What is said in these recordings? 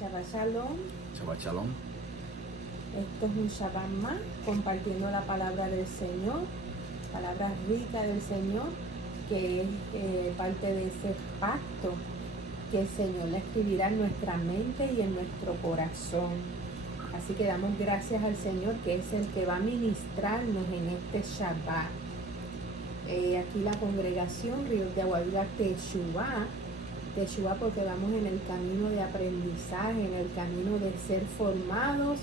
Shabbat Shalom. Shabbat Shalom. Esto es un Shabbat más, compartiendo la palabra del Señor, palabra rica del Señor, que es parte de ese pacto que el Señor le escribirá en nuestra mente y en nuestro corazón. Así que damos gracias al Señor, que es el que va a ministrarnos en este Shabbat. Aquí la congregación Ríos de Agua Viva Teshuvah porque vamos en el camino de aprendizaje, en el camino de ser formados,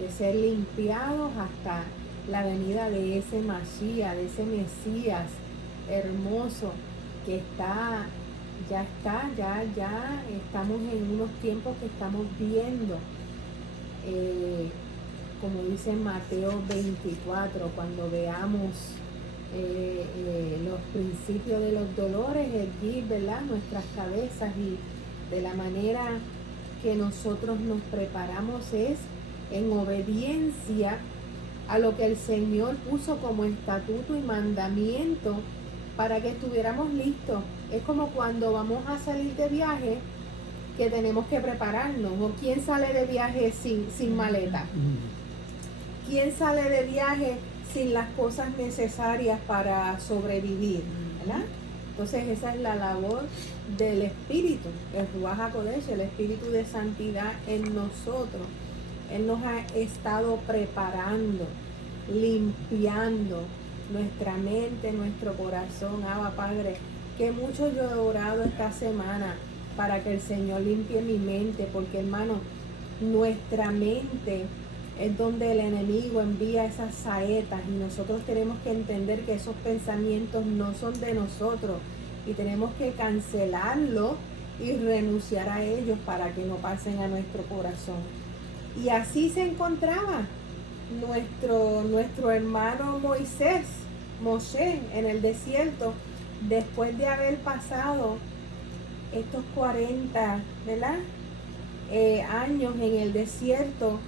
de ser limpiados hasta la venida de ese Mashiach, de ese Mesías hermoso que ya estamos en unos tiempos que estamos viendo, como dice Mateo 24, cuando veamos los principios de los dolores, erguir, ¿verdad?, nuestras cabezas, y de la manera que nosotros nos preparamos es en obediencia a lo que el Señor puso como estatuto y mandamiento para que estuviéramos listos. Es como cuando vamos a salir de viaje, que tenemos que prepararnos. ¿O quién sale de viaje sin maleta? ¿Quién sale de viaje sin las cosas necesarias para sobrevivir? ¿Verdad? Entonces esa es la labor del Espíritu, el Ruach HaKodesh, el Espíritu de Santidad en nosotros. Él nos ha estado preparando, limpiando nuestra mente, nuestro corazón. Abba, Padre, que mucho yo he orado esta semana para que el Señor limpie mi mente, porque, hermano, nuestra mente es donde el enemigo envía esas saetas, y nosotros tenemos que entender que esos pensamientos no son de nosotros y tenemos que cancelarlos y renunciar a ellos para que no pasen a nuestro corazón. Y así se encontraba nuestro hermano Moshe, en el desierto, después de haber pasado estos 40, ¿verdad?, años en el desierto.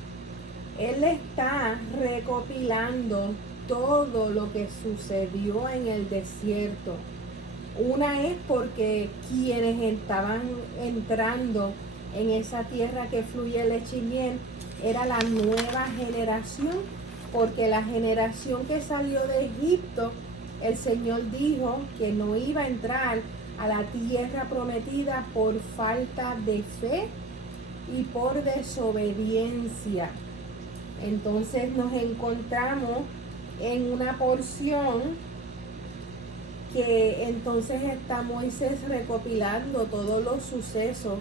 Él está recopilando todo lo que sucedió en el desierto. Una es porque quienes estaban entrando en esa tierra que fluye leche y miel era la nueva generación, porque la generación que salió de Egipto, el Señor dijo que no iba a entrar a la tierra prometida por falta de fe y por desobediencia. Entonces nos encontramos en una porción que entonces está Moisés recopilando todos los sucesos,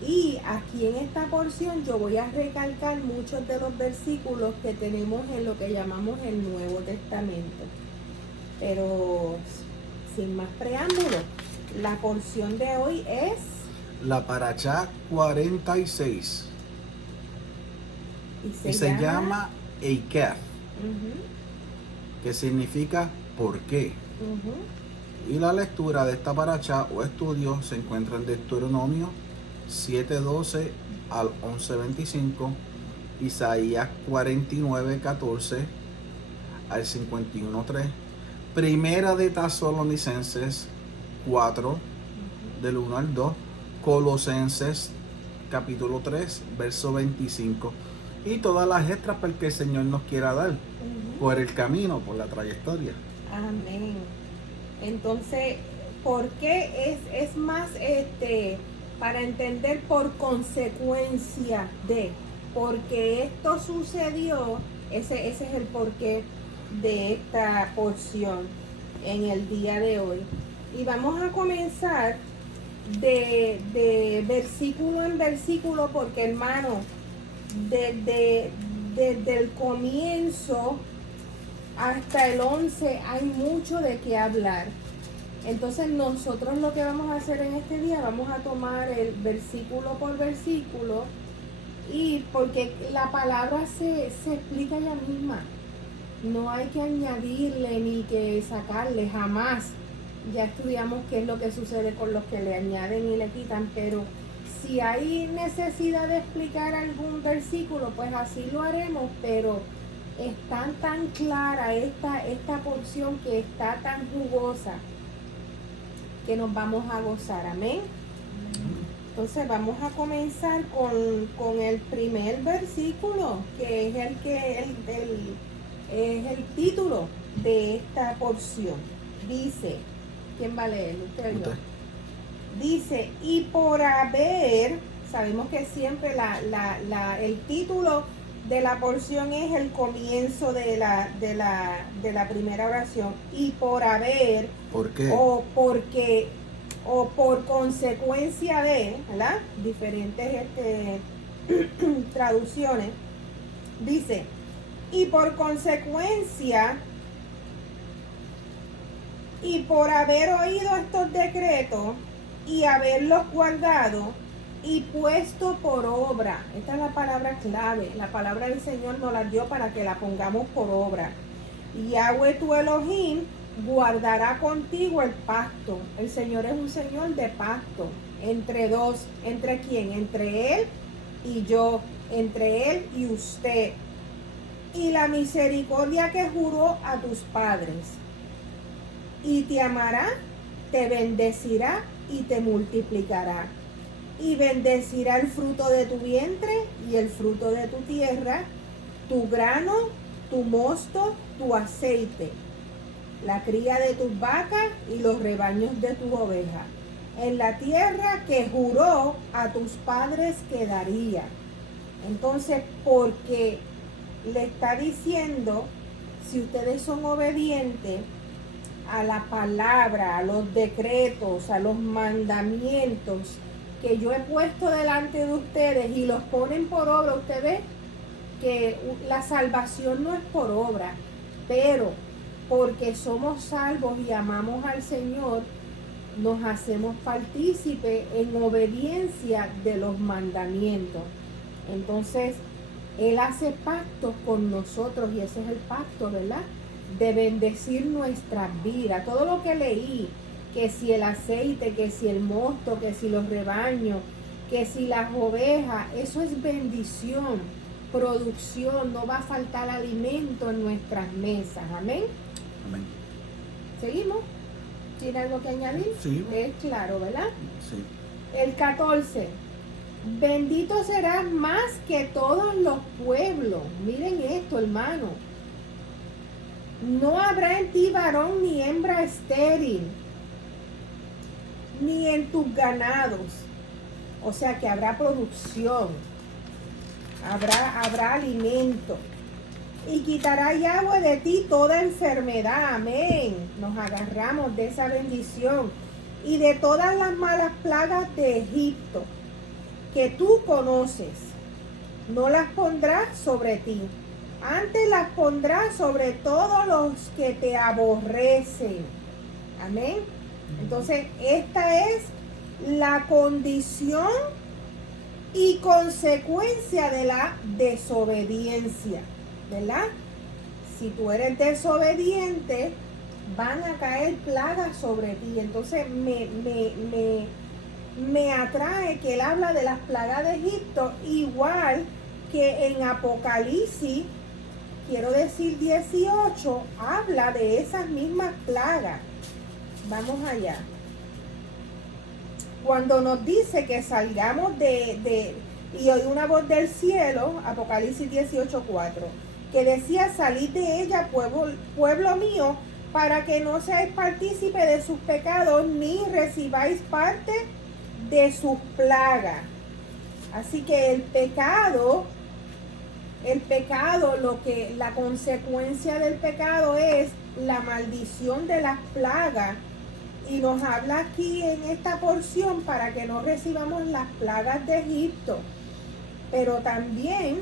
y aquí en esta porción yo voy a recalcar muchos de los versículos que tenemos en lo que llamamos el Nuevo Testamento. Pero sin más preámbulo, la porción de hoy es La Parashá 46. Y se llama Eiker, que significa ¿por qué? Y la lectura de esta parashá o estudio se encuentra en Deuteronomio 7:12 al 11:25, Isaías 49:14 al 51:3, Primera de Tesalonicenses 4 del 1 al 2, Colosenses capítulo 3 verso 25, y todas las extras para el que el Señor nos quiera dar por el camino, por la trayectoria. Amén. Entonces, ¿por qué es más para entender por consecuencia de? Porque esto sucedió, ese es el porqué de esta porción en el día de hoy. Y vamos a comenzar de versículo en versículo, porque, hermano, desde el comienzo hasta el 11 hay mucho de qué hablar. Entonces nosotros lo que vamos a hacer en este día, vamos a tomar el versículo por versículo, y porque la palabra se explica ella misma, no hay que añadirle ni que sacarle, jamás. Ya estudiamos qué es lo que sucede con los que le añaden y le quitan, pero si hay necesidad de explicar algún versículo, pues así lo haremos, pero es tan clara esta porción, que está tan jugosa, que nos vamos a gozar. Amén. Entonces vamos a comenzar con el primer versículo, que es es el título de esta porción. Dice, ¿quién va a leer? ¿Usted o yo? Dice, y por haber, sabemos que siempre el título de la porción es el comienzo de la primera oración. Y por haber, ¿Por qué? o porque, o por consecuencia de, ¿verdad? Diferentes traducciones. Dice, y por consecuencia, y por haber oído estos decretos y haberlos guardado y puesto por obra. Esta es la palabra clave. La palabra del Señor nos la dio para que la pongamos por obra. Yahweh tu Elohim guardará contigo el pacto. El Señor es un Señor de pacto. Entre dos. ¿Entre quién? Entre Él y yo. Entre Él y usted. Y la misericordia que juró a tus padres. Y te amará, te bendecirá y te multiplicará. Y bendecirá el fruto de tu vientre y el fruto de tu tierra, tu grano, tu mosto, tu aceite, la cría de tus vacas y los rebaños de tus ovejas, en la tierra que juró a tus padres que daría. Entonces, porque le está diciendo, si ustedes son obedientes a la palabra, a los decretos, a los mandamientos que yo he puesto delante de ustedes y los ponen por obra, usted ve que la salvación no es por obra, pero porque somos salvos y amamos al Señor, nos hacemos partícipes en obediencia de los mandamientos. Entonces, Él hace pactos con nosotros y ese es el pacto, ¿verdad? De bendecir nuestras vidas. Todo lo que leí, que si el aceite, que si el mosto, que si los rebaños, que si las ovejas, eso es bendición, producción, no va a faltar alimento en nuestras mesas. Amén. Amén. ¿Seguimos? ¿Tiene algo que añadir? Sí. Es claro, ¿verdad? Sí. El 14. Bendito serás más que todos los pueblos. Miren esto, hermano. No habrá en ti varón ni hembra estéril, ni en tus ganados. O sea que habrá producción, habrá alimento. Y quitará Yahweh de ti toda enfermedad. Amén. Nos agarramos de esa bendición. Y de todas las malas plagas de Egipto, que tú conoces, no las pondrás sobre ti. Antes las pondrás sobre todos los que te aborrecen. Amén. Entonces, esta es la condición y consecuencia de la desobediencia, ¿verdad? Si tú eres desobediente, van a caer plagas sobre ti. Entonces, me atrae que él habla de las plagas de Egipto, igual que en Apocalipsis, quiero decir 18, habla de esas mismas plagas. Vamos allá. Cuando nos dice que salgamos y oí una voz del cielo, Apocalipsis 18:4, que decía, salid de ella, pueblo mío, para que no seáis partícipe de sus pecados, ni recibáis parte de sus plagas. Así que el pecado, la consecuencia del pecado es la maldición de las plagas. Y nos habla aquí en esta porción para que no recibamos las plagas de Egipto. Pero también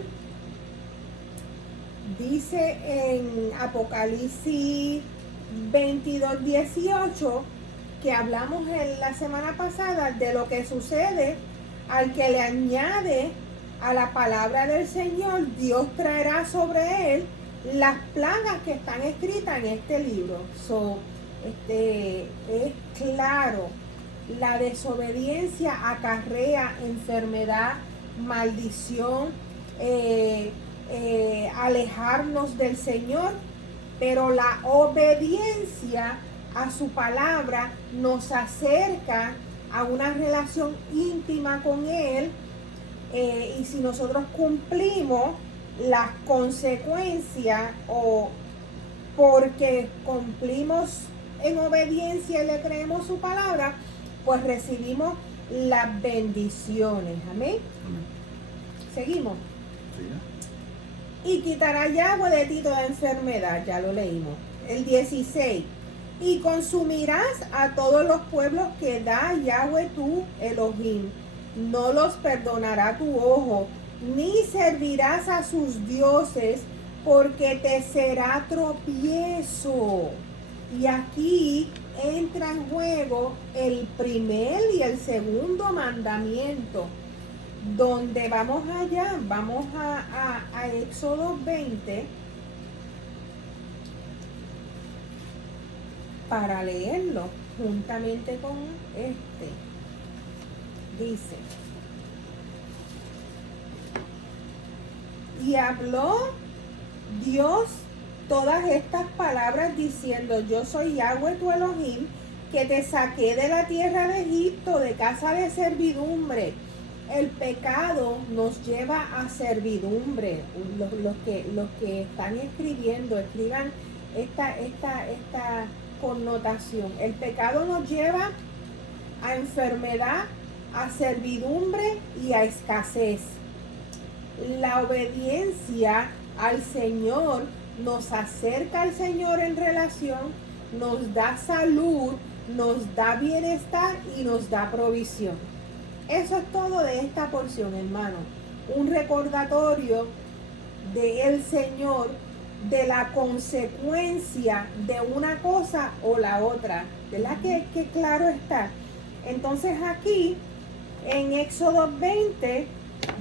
dice en Apocalipsis 22:18, que hablamos en la semana pasada de lo que sucede al que le añade a la palabra del Señor. Dios traerá sobre él las plagas que están escritas en este libro. Es claro, la desobediencia acarrea enfermedad, maldición, alejarnos del Señor, pero la obediencia a su palabra nos acerca a una relación íntima con Él, y si nosotros cumplimos las consecuencias o porque cumplimos en obediencia y le creemos su palabra, pues recibimos las bendiciones. Amén. Seguimos. Sí. Y quitará Yahweh de ti toda enfermedad, ya lo leímos. El 16. Y consumirás a todos los pueblos que da Yahweh tu Elohim. No los perdonará tu ojo, ni servirás a sus dioses, porque te será tropiezo. Y aquí entra en juego el primer y el segundo mandamiento, donde vamos allá, vamos a Éxodo 20, para leerlo juntamente con este. Dice: y habló Dios todas estas palabras diciendo: yo soy Yahweh tu Elohim, que te saqué de la tierra de Egipto, de casa de servidumbre. El pecado nos lleva a servidumbre. Los que están escribiendo, escriban esta connotación. El pecado nos lleva a enfermedad, a servidumbre y a escasez. La obediencia al Señor nos acerca al Señor en relación, nos da salud, nos da bienestar y nos da provisión. Eso es todo de esta porción, hermano. Un recordatorio del Señor de la consecuencia de una cosa o la otra. ¿Verdad que claro está? Entonces aquí en Éxodo 20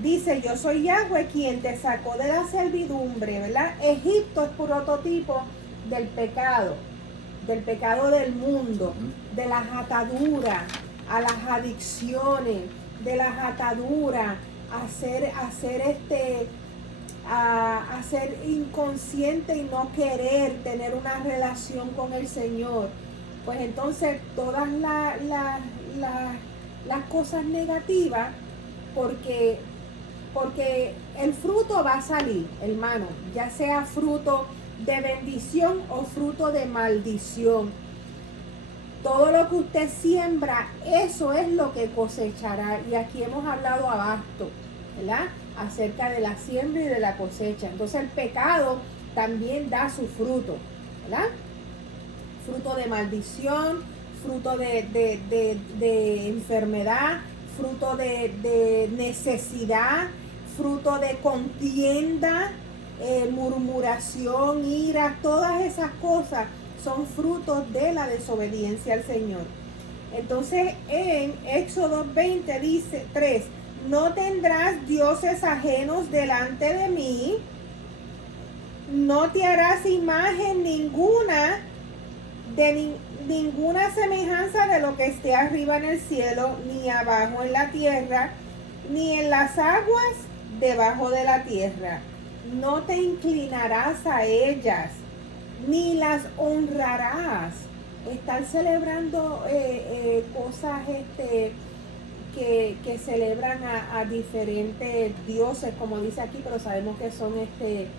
dice: yo soy Yahweh quien te sacó de la servidumbre, ¿verdad? Egipto es prototipo del pecado del mundo, de las ataduras, a las adicciones, de las ataduras, a ser inconsciente y no querer tener una relación con el Señor. Pues entonces todas las cosas negativas, porque el fruto va a salir, hermano, ya sea fruto de bendición o fruto de maldición. Todo lo que usted siembra, eso es lo que cosechará. Y aquí hemos hablado abasto, ¿verdad? Acerca de la siembra y de la cosecha. Entonces el pecado también da su fruto, ¿verdad? Fruto de maldición, fruto de enfermedad, fruto de necesidad, fruto de contienda, murmuración, ira, todas esas cosas son frutos de la desobediencia al Señor. Entonces en Éxodo 20 dice 3: no tendrás dioses ajenos delante de mí, no te harás imagen ninguna de ninguna semejanza de lo que esté arriba en el cielo, ni abajo en la tierra, ni en las aguas debajo de la tierra. No te inclinarás a ellas, ni las honrarás. Están celebrando cosas que celebran a diferentes dioses, como dice aquí, pero sabemos que son de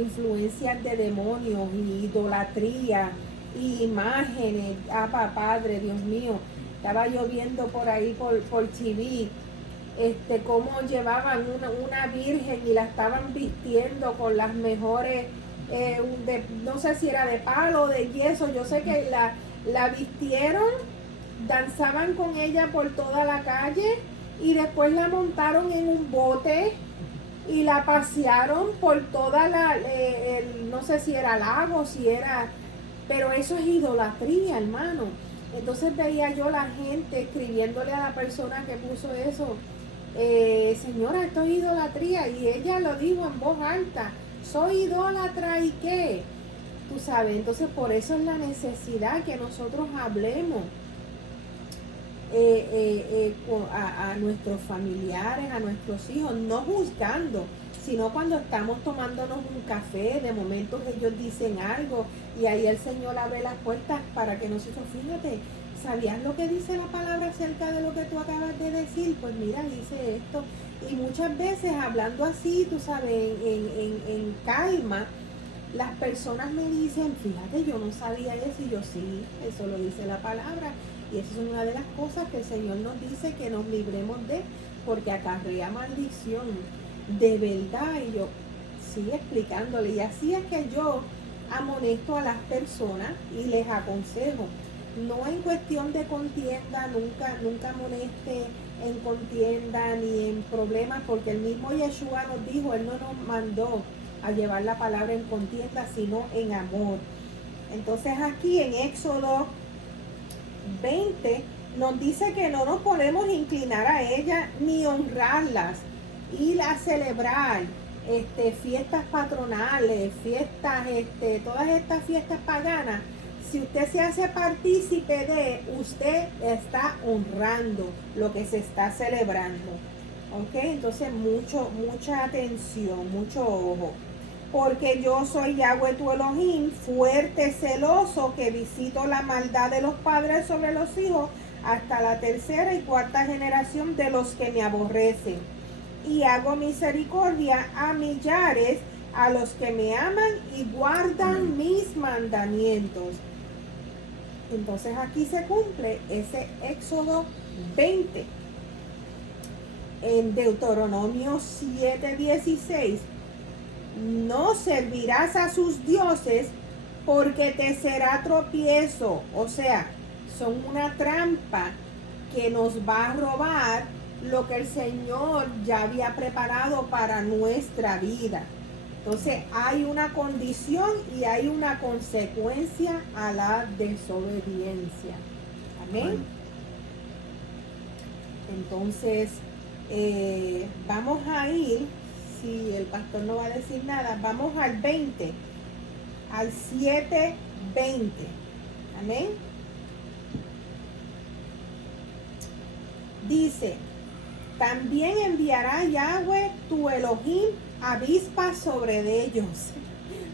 influencias de demonios y idolatría y imágenes. Padre, Dios mío, estaba yo viendo por ahí por TV, cómo llevaban una virgen y la estaban vistiendo con las mejores, no sé si era de palo o de yeso, yo sé que la vistieron, danzaban con ella por toda la calle y después la montaron en un bote y la pasearon por toda no sé si era lago, pero eso es idolatría, hermano. Entonces veía yo la gente escribiéndole a la persona que puso eso: señora, esto es idolatría. Y ella lo dijo en voz alta: soy idólatra, ¿y qué? Tú sabes, entonces por eso es la necesidad que nosotros hablemos a nuestros familiares, a nuestros hijos, no juzgando, sino cuando estamos tomándonos un café, de momento ellos dicen algo y ahí el Señor abre las puertas para que nosotros, fíjate, ¿sabías lo que dice la palabra acerca de lo que tú acabas de decir? Pues mira, dice esto. Y muchas veces hablando así, tú sabes, en calma, las personas me dicen, fíjate, yo no sabía eso, y yo sí, eso lo dice la palabra. Y eso es una de las cosas que el Señor nos dice que nos libremos de, porque acarrea maldición, de verdad. Y yo sigo explicándole, y así es que yo amonesto a las personas y les aconsejo. No en cuestión de contienda, nunca amoneste en contienda ni en problemas, porque el mismo Yeshua nos dijo, Él no nos mandó a llevar la palabra en contienda, sino en amor. Entonces aquí en Éxodo 20 nos dice que no nos podemos inclinar a ella ni honrarlas, ir a celebrar fiestas patronales, fiestas, todas estas fiestas paganas. Si usted se hace partícipe de, usted está honrando lo que se está celebrando. ¿Ok? Entonces mucha atención, mucho ojo. Porque yo soy Yahweh tu Elohim, fuerte, celoso, que visito la maldad de los padres sobre los hijos hasta la tercera y cuarta generación de los que me aborrecen. Y hago misericordia a millares, a los que me aman y guardan mis mandamientos. Entonces aquí se cumple ese Éxodo 20. En Deuteronomio 7:16, no servirás a sus dioses porque te será tropiezo. O sea, son una trampa que nos va a robar lo que el Señor ya había preparado para nuestra vida. Entonces hay una condición y hay una consecuencia a la desobediencia. Amén. Entonces vamos a ir, si el pastor no va a decir nada, vamos al 20, al 7:20. Amén. Dice, también enviará Yahweh tu Elohim avispas sobre ellos.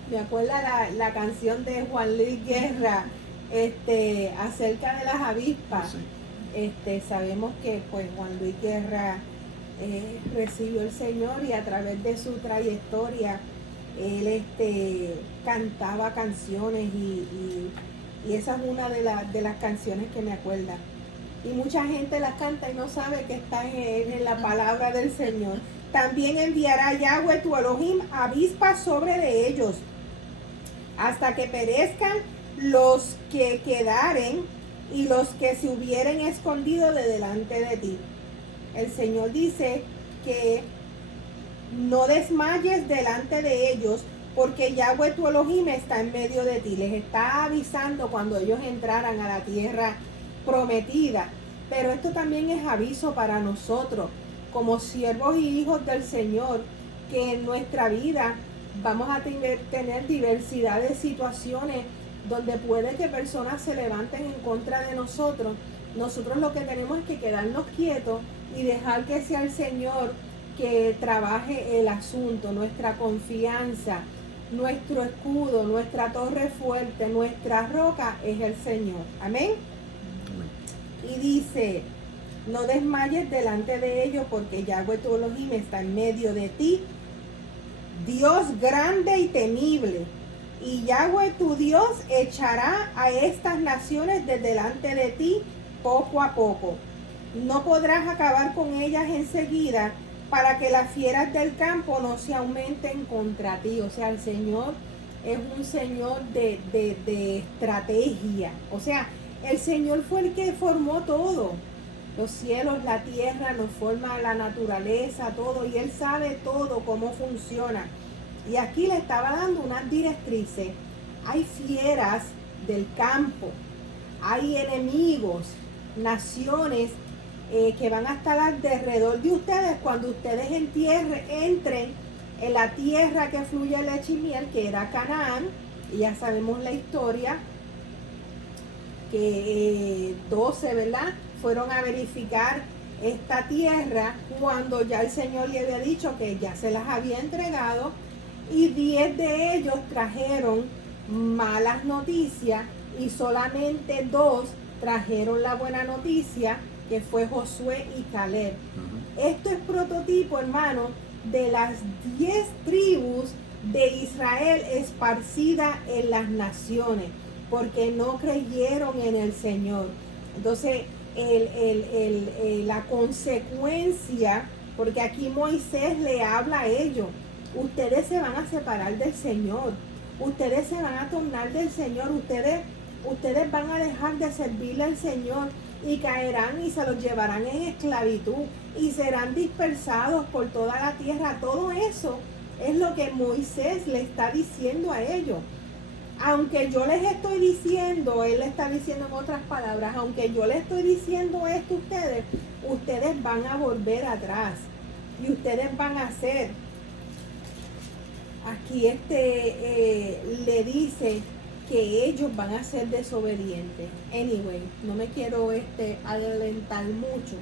Me acuerda la canción de Juan Luis Guerra acerca de las avispas. Sabemos que pues Juan Luis Guerra recibió el Señor, y a través de su trayectoria él cantaba canciones, y esa es una de las canciones que me acuerda. Y mucha gente las canta y no sabe que está en la palabra del Señor. También enviará Yahweh tu Elohim avispas sobre de ellos, hasta que perezcan los que quedaren y los que se hubieren escondido de delante de ti. El Señor dice que no desmayes delante de ellos, porque Yahweh tu Elohim está en medio de ti. Les está avisando cuando ellos entraran a la tierra prometida. Pero esto también es aviso para nosotros, como siervos y hijos del Señor, que en nuestra vida vamos a tener diversidad de situaciones donde puede que personas se levanten en contra de nosotros. Nosotros lo que tenemos es que quedarnos quietos y dejar que sea el Señor que trabaje el asunto. Nuestra confianza, nuestro escudo, nuestra torre fuerte, nuestra roca es el Señor. Amén. Y dice, no desmayes delante de ellos, porque Yahweh tu Elohim está en medio de ti, Dios grande y temible. Y Yahweh tu Dios echará a estas naciones de delante de ti poco a poco. No podrás acabar con ellas enseguida, para que las fieras del campo no se aumenten contra ti. O sea, el Señor es un Señor de estrategia. O sea, el Señor fue el que formó todo. Los cielos, la tierra, nos forma la naturaleza, todo. Y Él sabe todo cómo funciona. Y aquí le estaba dando unas directrices. Hay fieras del campo. Hay enemigos, naciones que van a estar alrededor de ustedes cuando ustedes entren en la tierra que fluye leche y miel, que era Canaán. Y ya sabemos la historia, que 12, ¿verdad?, fueron a verificar esta tierra cuando ya el Señor le había dicho que ya se las había entregado, y 10 de ellos trajeron malas noticias y solamente 2 trajeron la buena noticia, que fue Josué y Caleb. Esto es prototipo, hermano, de las 10 tribus de Israel esparcidas en las naciones, porque no creyeron en el Señor. Entonces, la consecuencia, porque aquí Moisés le habla a ellos, ustedes se van a separar del Señor, ustedes se van a tornar del Señor, ustedes van a dejar de servirle al Señor y caerán y se los llevarán en esclavitud y serán dispersados por toda la tierra. Todo eso es lo que Moisés le está diciendo a ellos. Aunque yo les estoy diciendo, él le está diciendo en otras palabras, aunque yo les estoy diciendo esto a ustedes van a volver atrás y ustedes van a hacer. Aquí le dice que ellos van a ser desobedientes. Anyway, no me quiero adelantar mucho,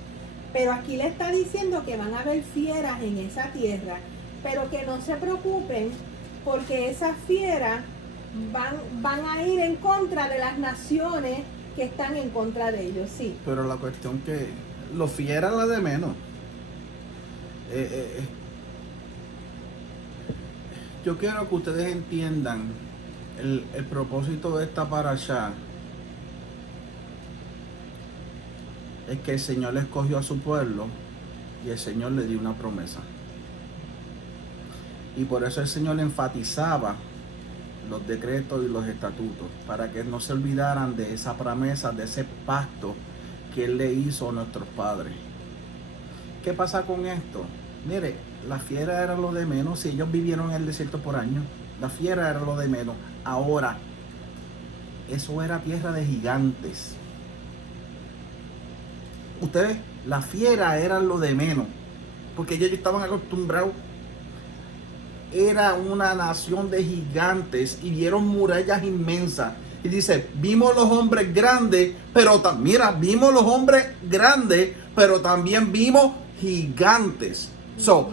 pero aquí le está diciendo que van a haber fieras en esa tierra, pero que no se preocupen porque esas fieras van a ir en contra de las naciones que están en contra de ellos, sí. Pero la cuestión que lo fiera la de menos. Yo quiero que ustedes entiendan el propósito de esta parashá. Es que el Señor escogió a su pueblo y el Señor le dio una promesa. Y por eso el Señor enfatizaba los decretos y los estatutos, para que no se olvidaran de esa promesa, de ese pacto que Él le hizo a nuestros padres. ¿Qué pasa con esto? Mire, la fiera era lo de menos si ellos vivieron en el desierto por años. La fiera era lo de menos. Ahora, eso era tierra de gigantes. Ustedes, la fiera era lo de menos, porque ellos estaban acostumbrados. Era una nación de gigantes y vieron murallas inmensas. Y dice, vimos los hombres grandes, pero vimos los hombres grandes, pero también vimos gigantes.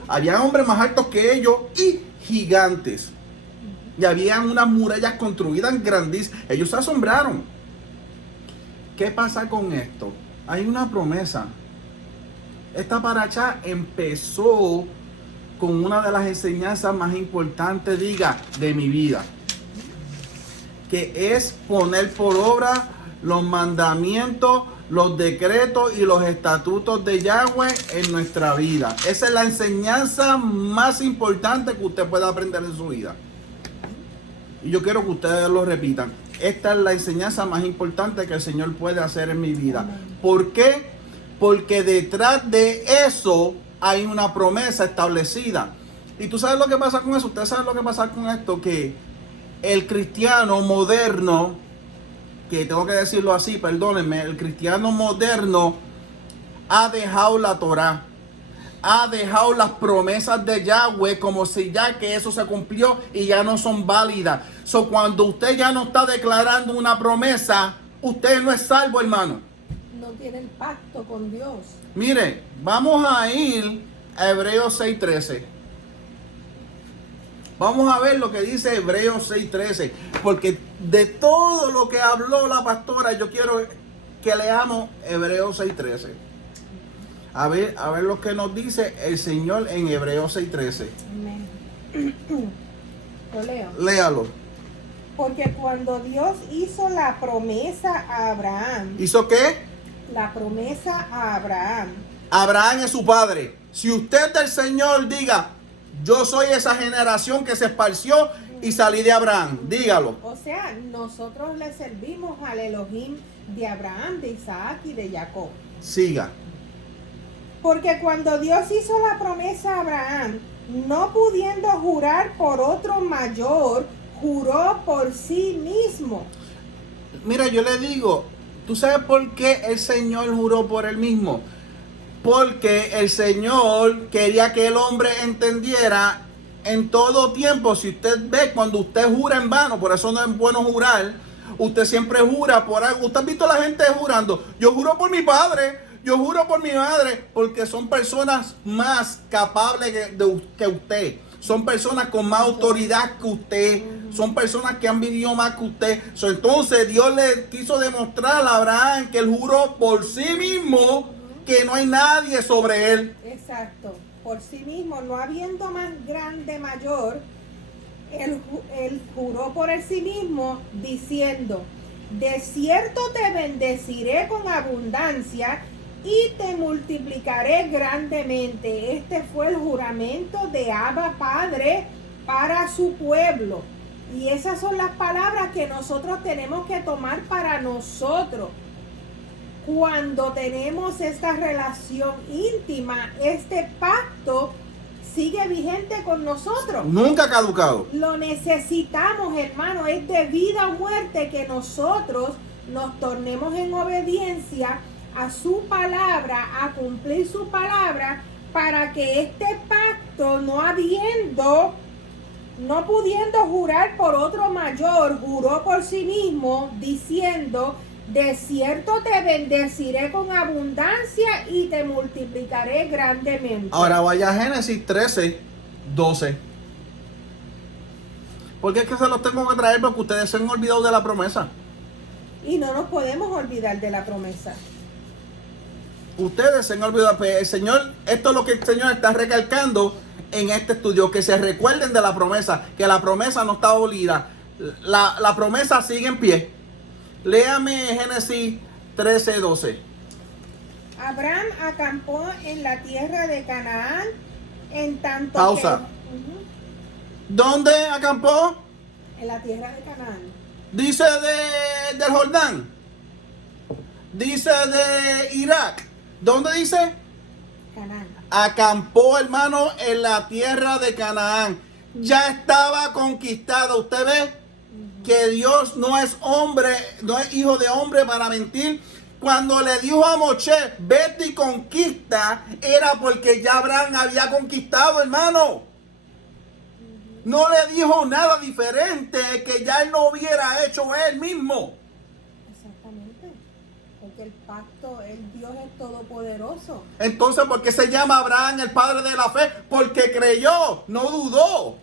Había hombres más altos que ellos y gigantes. Y había unas murallas construidas grandísimas. Ellos se asombraron. ¿Qué pasa con esto? Hay una promesa. Esta parashá empezó con una de las enseñanzas más importantes, de mi vida, que es poner por obra los mandamientos, los decretos y los estatutos de Yahweh en nuestra vida. Esa es la enseñanza más importante que usted pueda aprender en su vida. Y yo quiero que ustedes lo repitan. Esta es la enseñanza más importante que el Señor puede hacer en mi vida. ¿Por qué? Porque detrás de eso hay una promesa establecida. Y tú sabes lo que pasa con eso. Ustedes saben lo que pasa con esto, que el cristiano moderno, que tengo que decirlo así, perdónenme, el cristiano moderno ha dejado la Torá, ha dejado las promesas de Yahweh como si ya que eso se cumplió y ya no son válidas. Cuando usted ya no está declarando una promesa, usted no es salvo, hermano. No tiene el pacto con Dios. Mire, vamos a ir a Hebreos 6:13. Vamos a ver lo que dice Hebreos 6:13. Porque de todo lo que habló la pastora, yo quiero que leamos Hebreos 6:13. A ver lo que nos dice el Señor en Hebreos 6:13. Amén. Lo leo. Léalo. Porque cuando Dios hizo la promesa a Abraham. ¿Hizo qué? La promesa a Abraham. Abraham es su padre. Si usted del Señor diga, yo soy esa generación que se esparció y salí de Abraham, dígalo. O sea, nosotros le servimos al Elohim de Abraham, de Isaac y de Jacob. Siga. Porque cuando Dios hizo la promesa a Abraham, no pudiendo jurar por otro mayor, juró por sí mismo. Mira, yo le digo, ¿tú sabes por qué el Señor juró por él mismo? Porque el Señor quería que el hombre entendiera en todo tiempo. Si usted ve, cuando usted jura en vano, por eso no es bueno jurar, usted siempre jura por algo. Usted ha visto a la gente jurando, yo juro por mi padre, yo juro por mi madre, porque son personas más capables que usted. son personas con más autoridad que usted, son personas que han vivido más que usted. Entonces Dios le quiso demostrar a Abraham que él juró por sí mismo que no hay nadie sobre él. Exacto, por sí mismo, no habiendo más grande mayor, él juró por él sí mismo diciendo: de cierto te bendeciré con abundancia y te multiplicaré grandemente. Este fue el juramento de Abba Padre para su pueblo. Y esas son las palabras que nosotros tenemos que tomar para nosotros. Cuando tenemos esta relación íntima, este pacto sigue vigente con nosotros. Nunca ha caducado. Lo necesitamos, hermano. Es de vida o muerte que nosotros nos tornemos en obediencia a su palabra, a cumplir su palabra, para que este pacto, no pudiendo jurar por otro mayor, juró por sí mismo, diciendo: de cierto te bendeciré con abundancia y te multiplicaré grandemente. Ahora vaya a Génesis 13, 12. Porque es que se los tengo que traer porque ustedes se han olvidado de la promesa. Y no nos podemos olvidar de la promesa. Ustedes se han olvidado. El Señor, esto es lo que el Señor está recalcando en este estudio, que se recuerden de la promesa, que la promesa no está abolida. La promesa sigue en pie. Léame Génesis 13, 12. Abraham acampó en la tierra de Canaán, en tanto Pausa. ¿Dónde acampó? En la tierra de Canaán. Dice del Jordán. Dice de Irak. ¿Dónde dice? Canaán. Acampó, hermano, en la tierra de Canaán. Ya estaba conquistada. ¿Usted ve? Que Dios no es hombre, no es hijo de hombre para mentir. Cuando le dijo a Moshe, vete y conquista, era porque ya Abraham había conquistado, hermano. No le dijo nada diferente que ya él no hubiera hecho él mismo. Exactamente. Porque el pacto, el Dios es todopoderoso. Entonces, ¿por qué se llama Abraham el padre de la fe? Porque creyó, no dudó.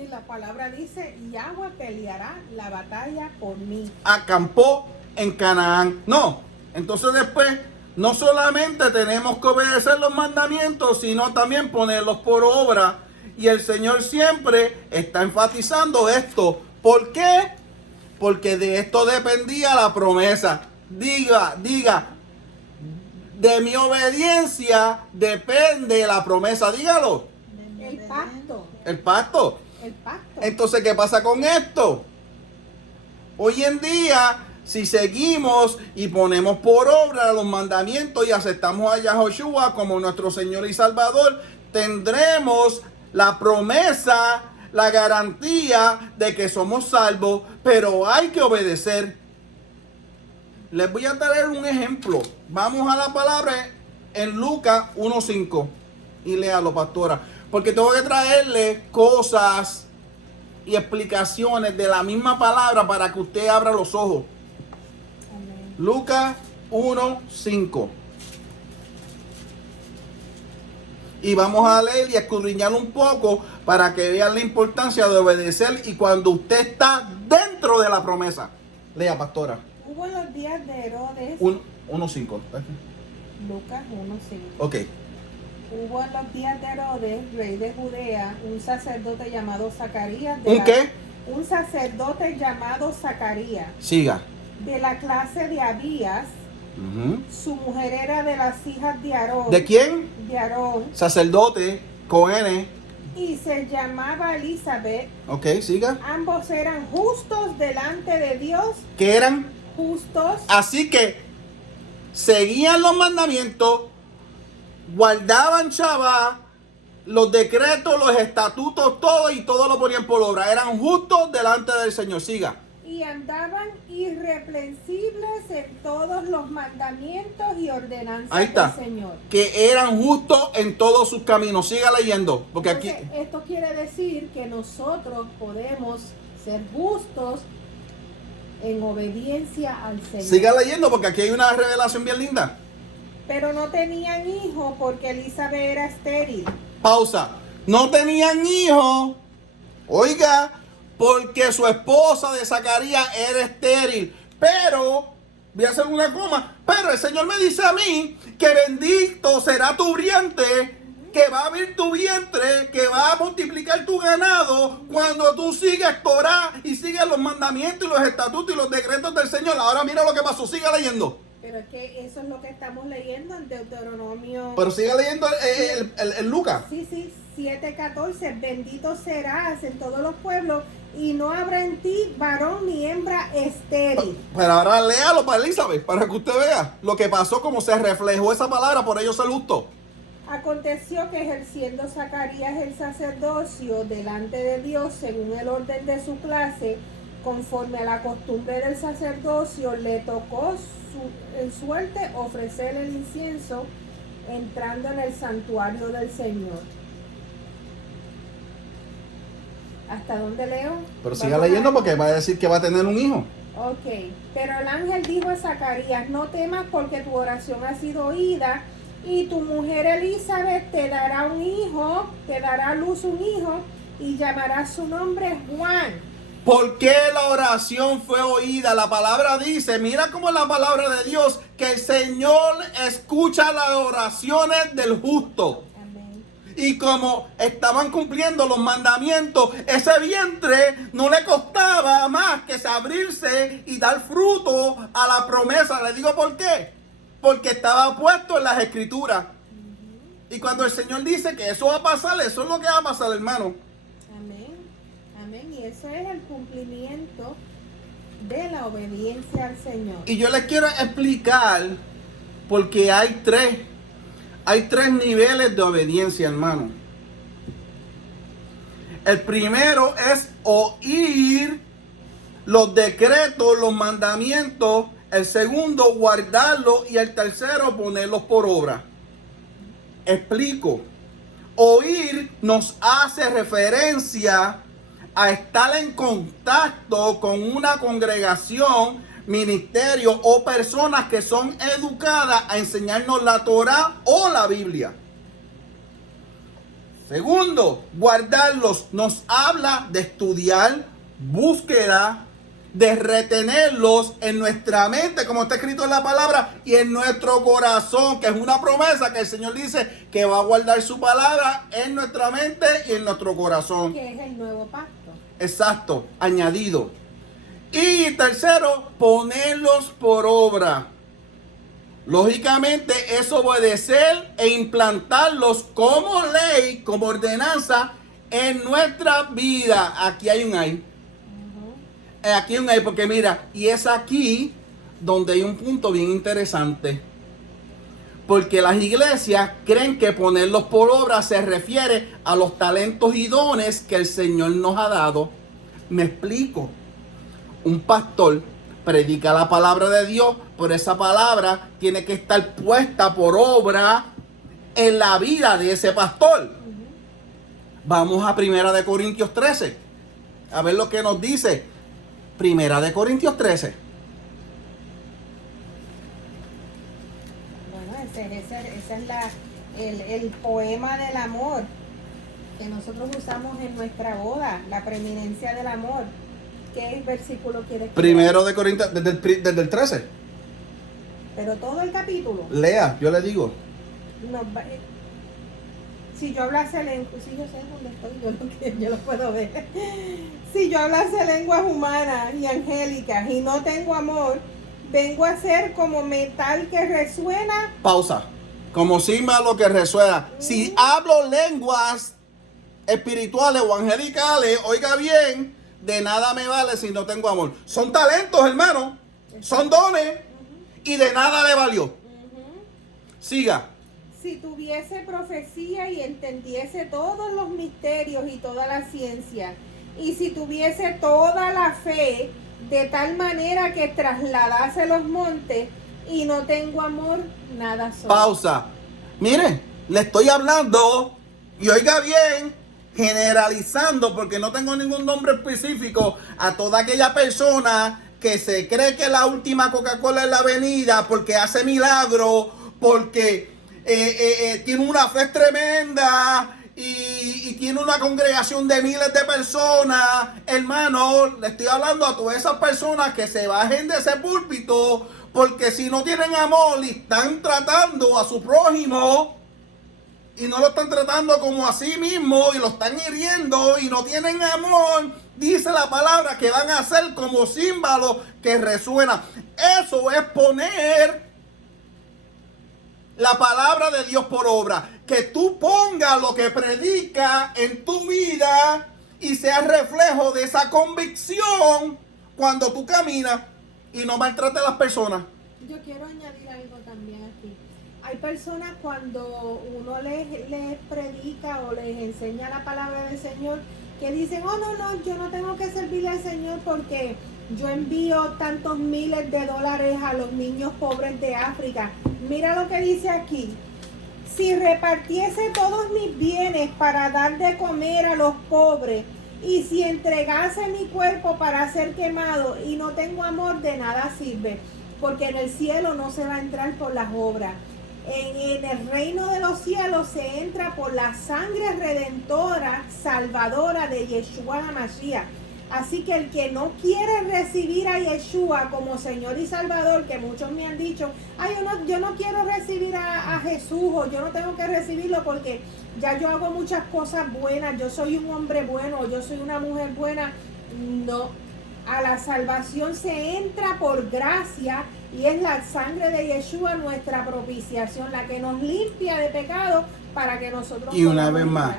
Y la palabra dice: Yahweh peleará la batalla por mí. Acampó en Canaán. No, entonces después no solamente tenemos que obedecer los mandamientos, sino también ponerlos por obra. Y el Señor siempre está enfatizando esto. ¿Por qué? Porque de esto dependía la promesa. Diga, de mi obediencia depende la promesa. Dígalo. El pacto. El pacto. El pacto. Entonces, ¿qué pasa con esto? Hoy en día, si seguimos y ponemos por obra los mandamientos y aceptamos a Yahoshua como nuestro Señor y Salvador, tendremos la promesa, la garantía de que somos salvos, pero hay que obedecer. Les voy a traer un ejemplo. Vamos a la palabra en Lucas 1:5 y léalo, pastora. Porque tengo que traerle cosas y explicaciones de la misma palabra para que usted abra los ojos. Amén. Lucas 1:5. Y vamos a leer y escudriñar un poco para que vean la importancia de obedecer y cuando usted está dentro de la promesa. Lea, pastora. Hubo en los días de Herodes. 1:5. Lucas 1:5. Ok. Hubo en los días de Herodes, rey de Judea, un sacerdote llamado Zacarías. ¿Un qué? Un sacerdote llamado Zacarías, Siga. de la clase de Abías. Su mujer era de las hijas de Aarón. ¿De quién? De Aarón. Sacerdote, Cohen. Y se llamaba Elizabeth. Ok, siga. Ambos eran justos delante de Dios. ¿Qué eran? Justos. Así que seguían los mandamientos, guardaban Shabbat, los decretos, los estatutos, todo y todo lo ponían por obra. Eran justos delante del Señor. Siga. Y andaban irreprensibles en todos los mandamientos y ordenanzas Ahí está. del Señor. Que eran justos en todos sus caminos. Siga leyendo, porque aquí... Entonces, esto quiere decir que nosotros podemos ser justos en obediencia al Señor. Siga leyendo, porque aquí hay una revelación bien linda. Pero no tenían hijo porque Elizabeth era estéril. Pausa. no tenían hijos, oiga, porque su esposa de Zacarías era estéril. Pero, voy a hacer una coma, pero el Señor me dice a mí que bendito será tu vientre, que va a abrir tu vientre, que va a multiplicar tu ganado cuando tú sigas Torah y sigas los mandamientos y los estatutos y los decretos del Señor. Ahora mira lo que pasó, siga leyendo. Pero es que eso es lo que estamos leyendo en Deuteronomio. Pero siga leyendo el Lucas. Sí, 7:14. Bendito serás en todos los pueblos y no habrá en ti varón ni hembra estéril. Pero ahora léalo para Elizabeth, para que usted vea lo que pasó, cómo se reflejó esa palabra, por ello se gustó. Aconteció que ejerciendo Zacarías el sacerdocio delante de Dios según el orden de su clase, conforme a la costumbre del sacerdocio, le tocó en suerte ofrecer el incienso entrando en el santuario del Señor. ¿Hasta dónde leo? Pero siga leyendo porque va a decir que va a tener un hijo. Ok, pero el ángel dijo a Zacarías, no temas porque tu oración ha sido oída y tu mujer Elizabeth te dará un hijo, te dará a luz un hijo y llamará su nombre Juan. ¿Por qué la oración fue oída? La palabra dice, mira cómo es la palabra de Dios, que el Señor escucha las oraciones del justo. Amén. Y como estaban cumpliendo los mandamientos, ese vientre no le costaba más que abrirse y dar fruto a la promesa. Le digo por qué. Porque estaba puesto en las escrituras. Y cuando el Señor dice que eso va a pasar, eso es lo que va a pasar, hermano. Amén. Y eso es el cumplimiento de la obediencia al Señor. Y yo les quiero explicar, porque hay tres niveles de obediencia, hermano. El primero es oír los decretos, los mandamientos. El segundo, guardarlos. Y el tercero, ponerlos por obra. Explico. Oír nos hace referencia a estar en contacto con una congregación, ministerio o personas que son educadas a enseñarnos la Torah o la Biblia. Segundo, guardarlos nos habla de estudiar, búsqueda, de retenerlos en nuestra mente, como está escrito en la palabra, y en nuestro corazón, que es una promesa que el Señor dice que va a guardar su palabra en nuestra mente y en nuestro corazón. Que es el nuevo pacto. Exacto, añadido. Y tercero, ponerlos por obra. Lógicamente es obedecer e implantarlos como ley, como ordenanza en nuestra vida. Aquí hay un ay. Aquí hay un ay, porque mira, y es aquí donde hay un punto bien interesante. Porque las iglesias creen que ponerlos por obra se refiere a los talentos y dones que el Señor nos ha dado. Me explico. Un pastor predica la palabra de Dios, pero esa palabra tiene que estar puesta por obra en la vida de ese pastor. Vamos a 1 Corintios 13. A ver lo que nos dice. 1 Corintios 13. Bueno, ese es el poema del amor que nosotros usamos en nuestra boda, la preeminencia del amor. ¿Qué versículo quieres que lea? 1 Corintios, desde el 13. Pero todo el capítulo. Lea, yo le digo. Si yo hablase lengua, si yo sé dónde estoy, yo lo puedo ver. Si yo hablase lenguas humanas y angélicas y no tengo amor, vengo a ser como metal que resuena. Pausa. Como símbolo que resuena. Si hablo lenguas espirituales o angelicales, oiga bien, de nada me vale si no tengo amor. Son talentos, hermano. Son dones. Y de nada le valió. Siga. Si tuviese profecía y entendiese todos los misterios y toda la ciencia, y si tuviese toda la fe, de tal manera que trasladase los montes, y no tengo amor, nada soy. Pausa. Mire, le estoy hablando, y oiga bien, generalizando, porque no tengo ningún nombre específico, a toda aquella persona que se cree que la última Coca-Cola es la avenida, porque hace milagros, porque tiene una fe tremenda y tiene una congregación de miles de personas, hermano, le estoy hablando a todas esas personas que se bajen de ese púlpito, porque si no tienen amor y están tratando a su prójimo y no lo están tratando como a sí mismo y lo están hiriendo y no tienen amor, dice la palabra que van a ser como címbalos que resuenan. Eso es poner la palabra de Dios por obra. Que tú pongas lo que predica en tu vida y seas reflejo de esa convicción cuando tú caminas y no maltrates a las personas. Yo quiero añadir algo también aquí. Hay personas cuando uno les predica o les enseña la palabra del Señor que dicen, oh no, yo no tengo que servirle al Señor porque yo envío tantos miles de dólares a los niños pobres de África. Mira lo que dice aquí. Si repartiese todos mis bienes para dar de comer a los pobres, y si entregase mi cuerpo para ser quemado y no tengo amor, de nada sirve, porque en el cielo no se va a entrar por las obras. En el reino de los cielos se entra por la sangre redentora, salvadora de Yeshua HaMashiach. Así que el que no quiere recibir a Yeshua como Señor y Salvador, que muchos me han dicho, ay, yo no quiero recibir a Jesús, o yo no tengo que recibirlo porque ya yo hago muchas cosas buenas, yo soy un hombre bueno, yo soy una mujer buena. No, a la salvación se entra por gracia y es la sangre de Yeshua nuestra propiciación, la que nos limpia de pecado para que nosotros y una vez más,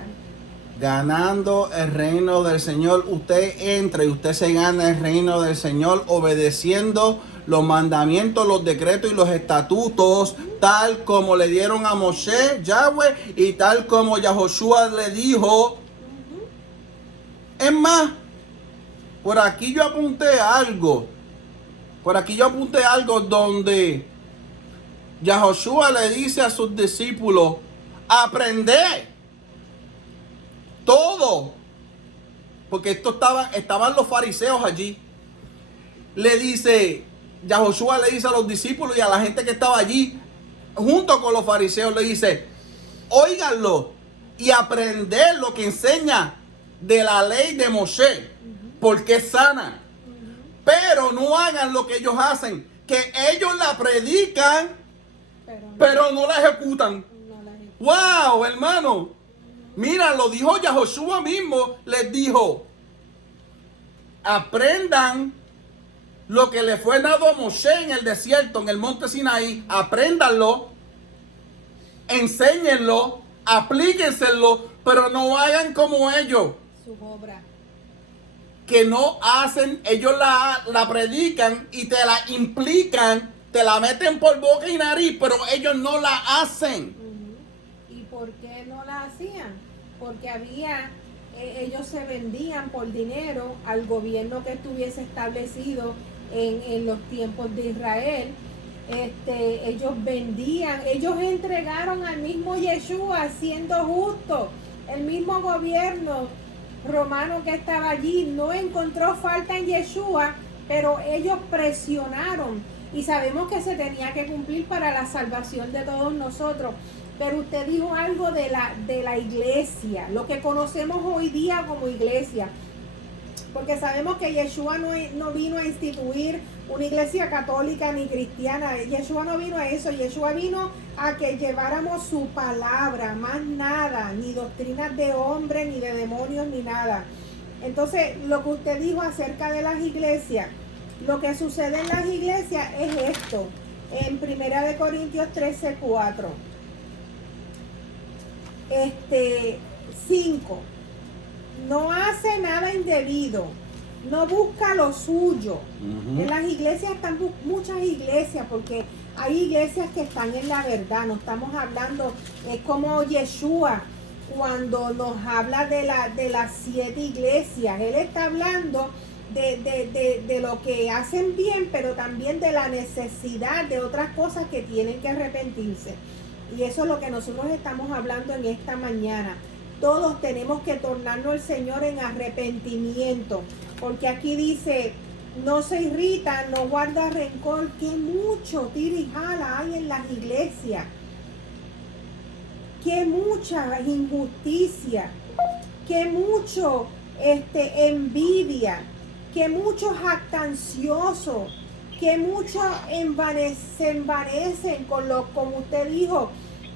ganando el reino del Señor, usted entra y usted se gana el reino del Señor obedeciendo los mandamientos, los decretos y los estatutos, tal como le dieron a Moshe, Yahweh, y tal como Yahoshua le dijo. Es más, por aquí yo apunté algo. Donde Yahoshua le dice a sus discípulos, aprended todo, porque estaban los fariseos allí. Le dice, Yahoshua le dice a los discípulos y a la gente que estaba allí, junto con los fariseos, le dice, óiganlo y aprender lo que enseña de la ley de Moshe, porque es sana. Pero no hagan lo que ellos hacen, que ellos la predican, pero no la ejecutan. ¡Wow, hermano! Mira, lo dijo Yahoshua mismo, les dijo, aprendan lo que le fue dado a Moshe en el desierto, en el monte Sinaí, apréndanlo, enséñenlo, aplíquenselo, pero no hagan como ellos. Su obra. Que no hacen, ellos la predican y te la implican, te la meten por boca y nariz, pero ellos no la hacen. ¿Y por qué no la hacían? Porque ellos se vendían por dinero al gobierno que estuviese establecido en los tiempos de Israel. Ellos vendían, ellos entregaron al mismo Yeshua siendo justo. El mismo gobierno romano que estaba allí no encontró falta en Yeshua, pero ellos presionaron y sabemos que se tenía que cumplir para la salvación de todos nosotros. Pero usted dijo algo de la iglesia, lo que conocemos hoy día como iglesia, porque sabemos que Yeshua no vino a instituir una iglesia católica ni cristiana. Yeshua no vino a eso. Yeshua vino a que lleváramos su palabra, más nada, ni doctrinas de hombres, ni de demonios, ni nada. Entonces, lo que usted dijo acerca de las iglesias, lo que sucede en las iglesias es esto, en 1 Corintios 13:4. 5. No hace nada indebido, no busca lo suyo. En las iglesias están muchas iglesias, porque hay iglesias que están en la verdad. No estamos hablando, es como Yeshua cuando nos habla de las 7 iglesias. Él está hablando de lo que hacen bien, pero también de la necesidad de otras cosas que tienen que arrepentirse. Y eso es lo que nosotros estamos hablando en esta mañana. Todos tenemos que tornarnos al Señor en arrepentimiento. Porque aquí dice, no se irrita, no guarda rencor, que mucho tira y jala hay en las iglesias. que mucha injusticia, que mucho envidia, que muchos jactanciosos, que muchos se envanecen con lo, como usted dijo,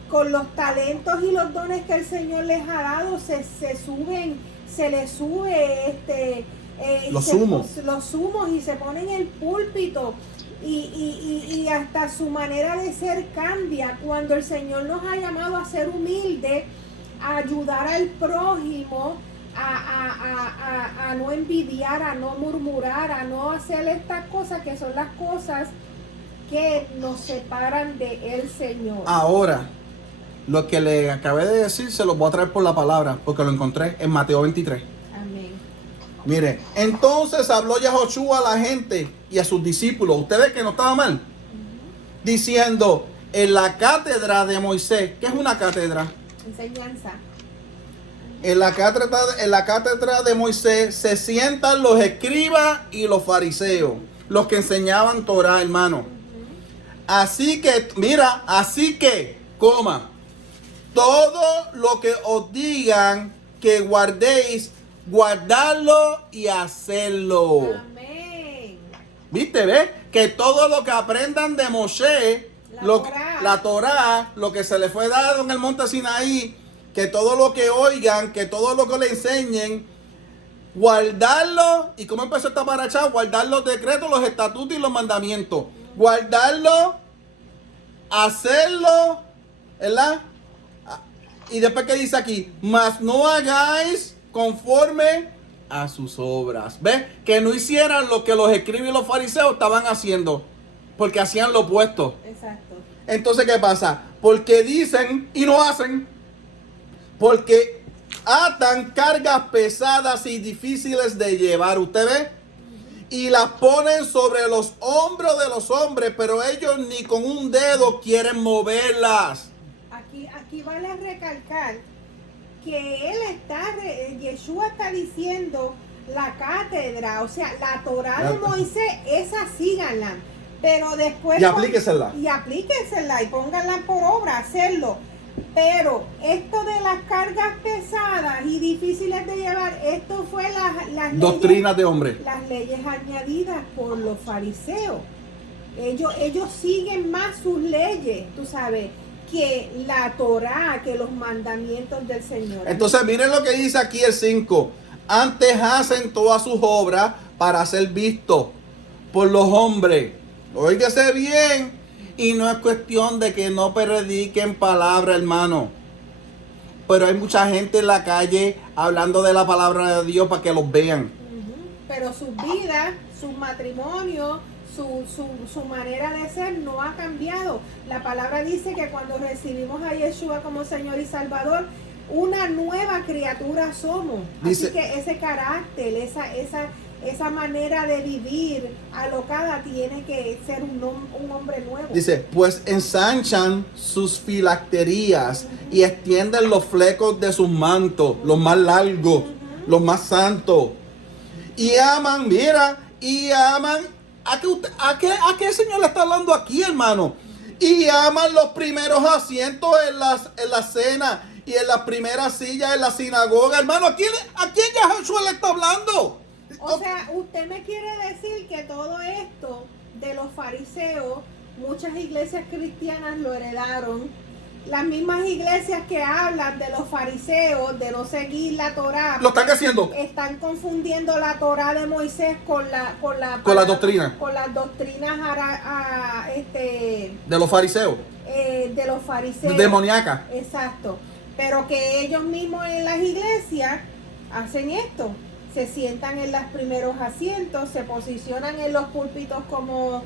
con los talentos y los dones que el Señor les ha dado, se suben, se les sube los humos y se ponen en el púlpito y hasta su manera de ser cambia cuando el Señor nos ha llamado a ser humildes, a ayudar al prójimo, a no envidiar, a no murmurar, a no hacer estas cosas que son las cosas que nos separan del Señor. Ahora, lo que le acabé de decir se lo voy a traer por la palabra, porque lo encontré en Mateo 23. Amén. Mire, entonces habló Yahoshua a la gente y a sus discípulos. Usted ve que no estaba mal. Diciendo, en la cátedra de Moisés, ¿qué es una cátedra? Enseñanza. En la cátedra de Moisés se sientan los escribas y los fariseos, los que enseñaban Torah, hermano. Así que, mira, coma, todo lo que os digan que guardéis, guardarlo y hacerlo. Amén. ¿Viste, ves? Que todo lo que aprendan de Moshe, la Torah, lo que se le fue dado en el monte Sinaí, que todo lo que oigan, que todo lo que le enseñen, guardarlo. ¿Y cómo empezó esta paracha? Guardar los decretos, los estatutos y los mandamientos. Guardarlo, hacerlo, ¿verdad? Y después que dice aquí, mas no hagáis conforme a sus obras. ¿Ves? Que no hicieran lo que los escribas y los fariseos estaban haciendo, porque hacían lo opuesto. Exacto. Entonces, ¿qué pasa? Porque dicen y no hacen. Porque atan cargas pesadas y difíciles de llevar. ¿Usted ve? Y las ponen sobre los hombros de los hombres, pero ellos ni con un dedo quieren moverlas. Aquí vale recalcar que Yeshua está diciendo la cátedra, o sea, la Torah de Moisés, esa síganla, pero después... Y aplíquensela. Y pónganla por obra, hacerlo. Pero esto de las cargas pesadas y difíciles de llevar, esto fue las doctrinas de hombres. Las leyes añadidas por los fariseos. Ellos siguen más sus leyes, tú sabes, que la Torá, que los mandamientos del Señor. Entonces miren lo que dice aquí el 5. Antes hacen todas sus obras para ser vistos por los hombres. Óigase bien. Y no es cuestión de que no prediquen palabra, hermano. Pero hay mucha gente en la calle hablando de la palabra de Dios para que los vean. Pero sus vidas, sus matrimonios, su manera de ser no ha cambiado. La palabra dice que cuando recibimos a Yeshua como Señor y Salvador, una nueva criatura somos. Dice, así que ese carácter, esa manera de vivir alocada tiene que ser un hombre nuevo. Dice, pues ensanchan sus filacterías y extienden los flecos de sus mantos, los más largos, los más santos. Y aman, mira, ¿a qué Señor le está hablando aquí, hermano? Y aman los primeros asientos en la cena y en las primeras sillas en la sinagoga. Hermano, ¿a quién Yahoshua le está hablando? O sea, usted me quiere decir que todo esto de los fariseos, muchas iglesias cristianas lo heredaron. Las mismas iglesias que hablan de los fariseos, de no seguir la Torá, lo están haciendo. Están confundiendo la Torá de Moisés con la doctrina. Con las doctrinas de los fariseos. De los fariseos. Demoníacas. Exacto. Pero que ellos mismos en las iglesias hacen esto. Se sientan en los primeros asientos, se posicionan en los púlpitos como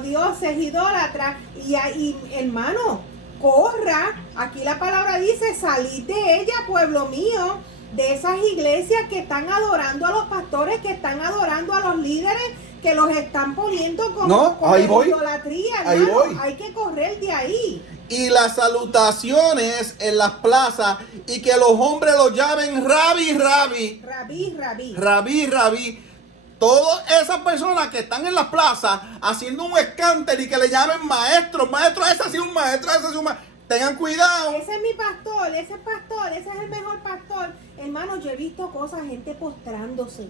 dioses idólatras y hermano, corra, aquí la palabra dice, salid de ella, pueblo mío, de esas iglesias que están adorando a los pastores, que están adorando a los líderes, que los están poniendo como idolatría, hermano. Ahí voy. Hay que correr de ahí. Y las salutaciones en las plazas y que los hombres los llamen rabí, rabí. Rabí, rabí. Todas esas personas que están en las plazas haciendo un escándalo y que le llamen maestro, ese ha sido un maestro, ese ha sido un maestro. tengan cuidado. Ese es mi pastor, ese es el mejor pastor. Hermano, yo he visto cosas, gente postrándose,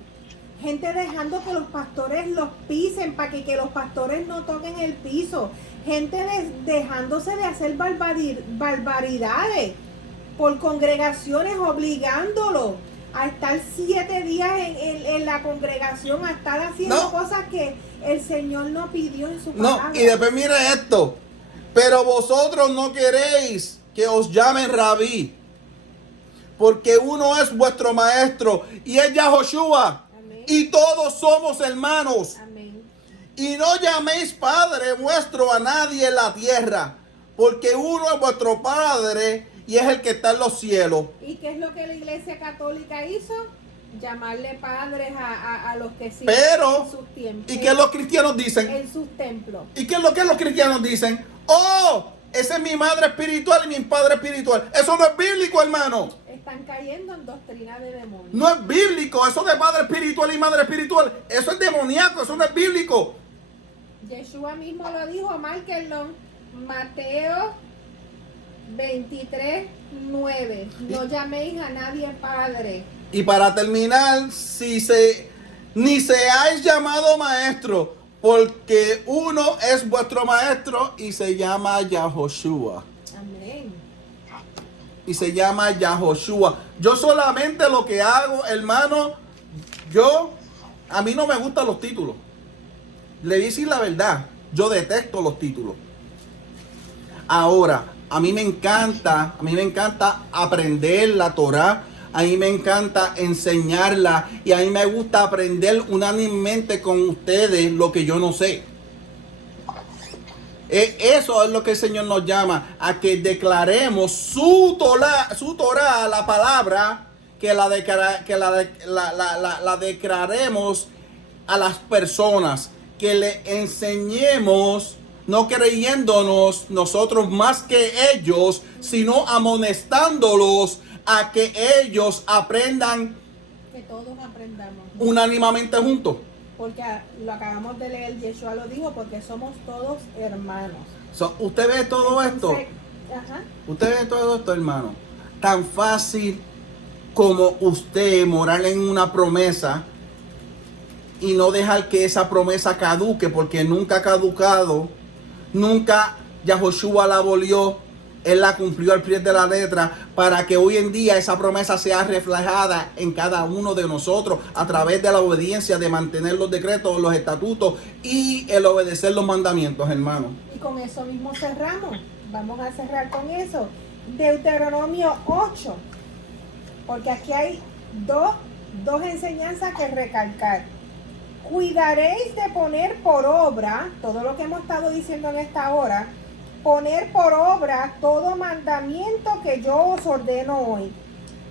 gente dejando que los pastores los pisen para que los pastores no toquen el piso, gente dejándose de hacer barbaridades por congregaciones, obligándolo a estar 7 días en la congregación, a estar haciendo cosas que el Señor no pidió en su palabra. No, y después mire esto. Pero vosotros no queréis que os llamen rabí, porque uno es vuestro maestro y es Yahoshua. Amén. Y todos somos hermanos. Amén. Y no llaméis Padre vuestro a nadie en la tierra, porque uno es vuestro Padre y es el que está en los cielos. ¿Y qué es lo que la Iglesia Católica hizo? Llamarle padres a los que siguen Pero, en sus tiempos. ¿y qué los cristianos dicen? En sus templos. ¿Y qué es lo que los cristianos dicen? ¡Oh! Esa es mi madre espiritual y mi padre espiritual. Eso no es bíblico, hermano. Están cayendo en doctrina de demonios. No es bíblico. Eso de padre espiritual y madre espiritual, eso es demoníaco. Eso no es bíblico. Yeshua mismo lo dijo, márquenlo. Mateo 23:9. No llaméis a nadie padre. Y para terminar, ni seáis llamado maestro, porque uno es vuestro maestro y se llama Yahoshua. Amén. Y se llama Yahoshua. Yo solamente lo que hago, hermano, a mí no me gustan los títulos. Le voy a decir la verdad, yo detesto los títulos. Ahora, a mí me encanta aprender la Torah. A mí me encanta enseñarla y a mí me gusta aprender unánimemente con ustedes lo que yo no sé. Eso es lo que el Señor nos llama, a que declaremos su Torah, la palabra, que la declaremos a las personas, que le enseñemos, no creyéndonos nosotros más que ellos, sino amonestándolos a que ellos aprendan, que todos aprendamos unánimamente juntos. Porque lo acabamos de leer, Yeshua lo dijo, porque somos todos hermanos. Usted ve todo esto. Ajá. Usted ve todo esto, hermano. Tan fácil como usted morar en una promesa y no dejar que esa promesa caduque, porque nunca ha caducado, nunca Yahoshua la abolió. Él la cumplió al pie de la letra para que hoy en día esa promesa sea reflejada en cada uno de nosotros a través de la obediencia, de mantener los decretos, los estatutos y el obedecer los mandamientos, hermano. Y con eso mismo cerramos. Vamos a cerrar con eso. Deuteronomio 8. Porque aquí hay dos enseñanzas que recalcar. Cuidaréis de poner por obra todo lo que hemos estado diciendo en esta hora. Poner por obra todo mandamiento que yo os ordeno hoy,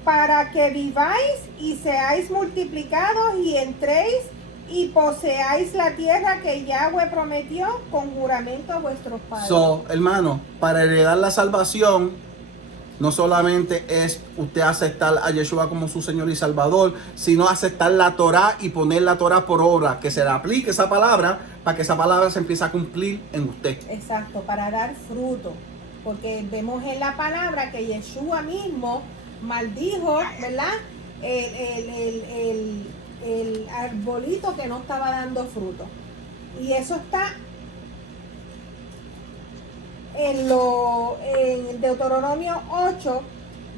para que viváis y seáis multiplicados y entréis y poseáis la tierra que Yahweh prometió con juramento a vuestros padres. Hermano, para heredar la salvación, no solamente es usted aceptar a Yeshua como su Señor y Salvador, sino aceptar la Torah y poner la Torah por obra, que se le aplique esa palabra, para que esa palabra se empiece a cumplir en usted. Exacto, para dar fruto. Porque vemos en la palabra que Yeshua mismo maldijo, ¿verdad? El arbolito que no estaba dando fruto. Y eso está en Deuteronomio 8,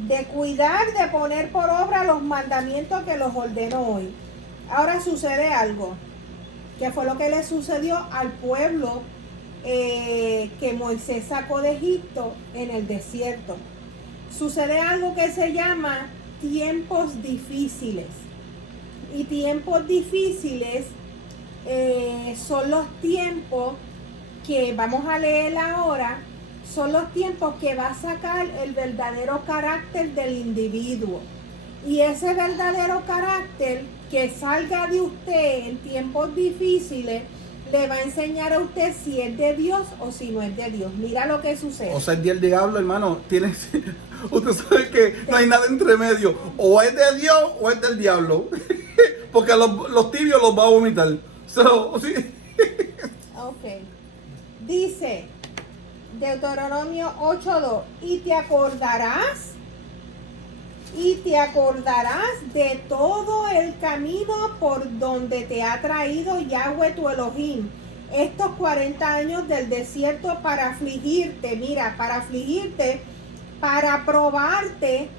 de cuidar de poner por obra los mandamientos que los ordeno hoy. Ahora sucede algo, que fue lo que le sucedió al pueblo que Moisés sacó de Egipto en el desierto. Sucede algo que se llama tiempos difíciles. Y tiempos difíciles son los tiempos que vamos a leer ahora, son los tiempos que va a sacar el verdadero carácter del individuo. Y ese verdadero carácter que salga de usted en tiempos difíciles le va a enseñar a usted si es de Dios o si no es de Dios. Mira lo que sucede. O sea, es del diablo, hermano. Usted sabe que no hay nada entre medio. O es de Dios o es del diablo. Porque los tibios los va a vomitar. Sí. Ok. Dice Deuteronomio 8:2. Y te acordarás de todo el camino por donde te ha traído Yahweh tu Elohim estos 40 años del desierto para afligirte, para probarte,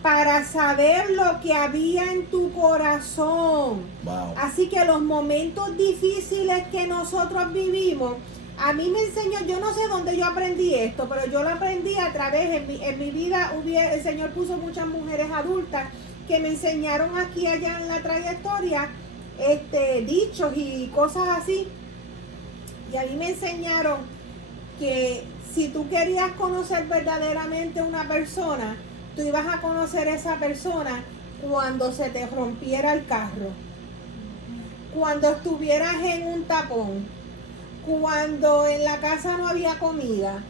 para saber lo que había en tu corazón. Wow. Así que los momentos difíciles que nosotros vivimos, a mí me enseñó, yo no sé dónde yo aprendí esto, pero yo lo aprendí a través, en mi vida, el Señor puso muchas mujeres adultas que me enseñaron aquí y allá en la trayectoria, dichos y cosas así. Y a mí me enseñaron que si tú querías conocer verdaderamente una persona, tú ibas a conocer a esa persona cuando se te rompiera el carro, cuando estuvieras en un tapón, cuando en la casa no había comida,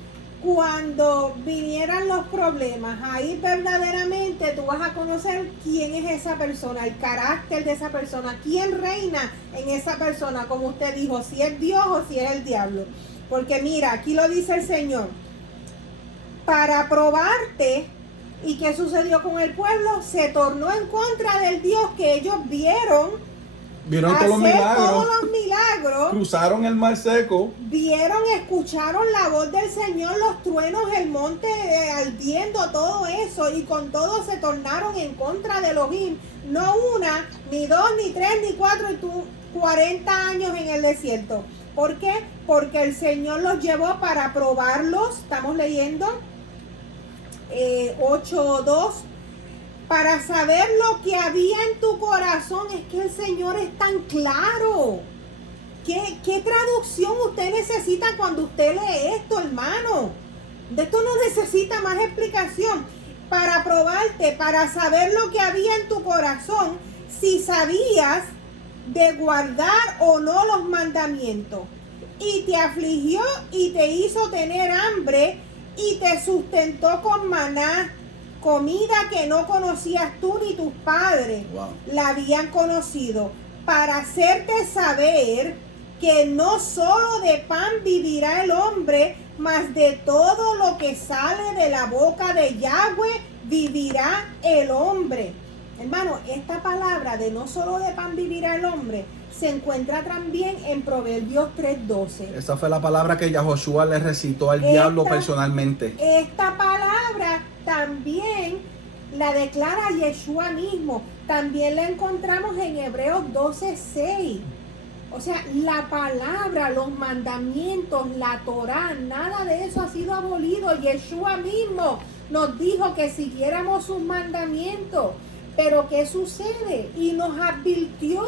cuando vinieran los problemas. Ahí verdaderamente tú vas a conocer quién es esa persona, el carácter de esa persona, quién reina en esa persona, como usted dijo, si es Dios o si es el diablo. Porque mira, aquí lo dice el Señor, para probarte. ¿Y qué sucedió con el pueblo? Se tornó en contra del Dios que ellos vieron todos los milagros, cruzaron el mar seco, escucharon la voz del Señor, los truenos, el monte ardiendo, todo eso, y con todo se tornaron en contra de Elohim. No una, ni dos, ni tres, ni cuatro, y tú 40 años en el desierto. ¿Por qué? Porque el Señor los llevó para probarlos. Estamos leyendo 8:2, para saber lo que había en tu corazón. Es que el Señor es tan claro. ¿Qué traducción usted necesita cuando usted lee esto, hermano? De esto no necesita más explicación. Para probarte, para saber lo que había en tu corazón, si sabías de guardar o no los mandamientos. Y te afligió y te hizo tener hambre y te sustentó con maná, comida que no conocías tú ni tus padres la habían conocido, para hacerte saber que no solo de pan vivirá el hombre, mas de todo lo que sale de la boca de Yahweh vivirá el hombre. Hermano, esta palabra de no solo de pan vivirá el hombre se encuentra también en Proverbios 3:12. Esa fue la palabra que Yahoshua le recitó al diablo personalmente. Esta palabra también la declara Yeshua mismo. También la encontramos en Hebreos 12:6. O sea, la palabra, los mandamientos, la Torá, nada de eso ha sido abolido. Yeshua mismo nos dijo que siguiéramos sus mandamientos. Pero ¿qué sucede? Y nos advirtió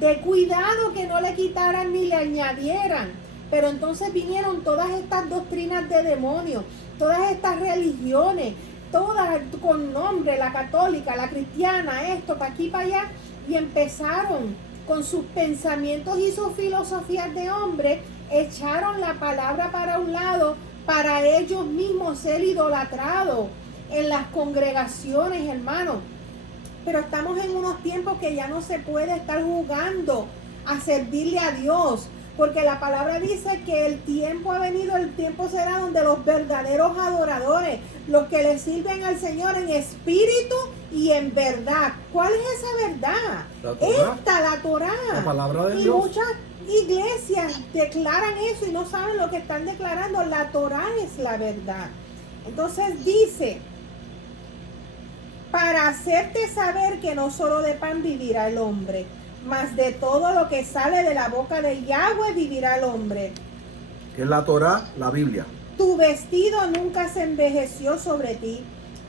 de cuidado que no le quitaran ni le añadieran. Pero entonces vinieron todas estas doctrinas de demonios, todas estas religiones, todas con nombre, la católica, la cristiana, esto, para aquí, para allá, y empezaron con sus pensamientos y sus filosofías de hombre, echaron la palabra para un lado para ellos mismos ser idolatrados en las congregaciones, hermano. Pero estamos en unos tiempos que ya no se puede estar jugando a servirle a Dios, porque la palabra dice que el tiempo ha venido, el tiempo será donde los verdaderos adoradores, los que le sirven al Señor en espíritu y en verdad. ¿Cuál es esa verdad? La Torá. La palabra de y Dios. Muchas iglesias declaran eso y no saben lo que están declarando. La Torá es la verdad. Entonces dice, para hacerte saber que no solo de pan vivirá el hombre, mas de todo lo que sale de la boca de Yahweh vivirá el hombre. Que es la Torá, la Biblia. Tu vestido nunca se envejeció sobre ti,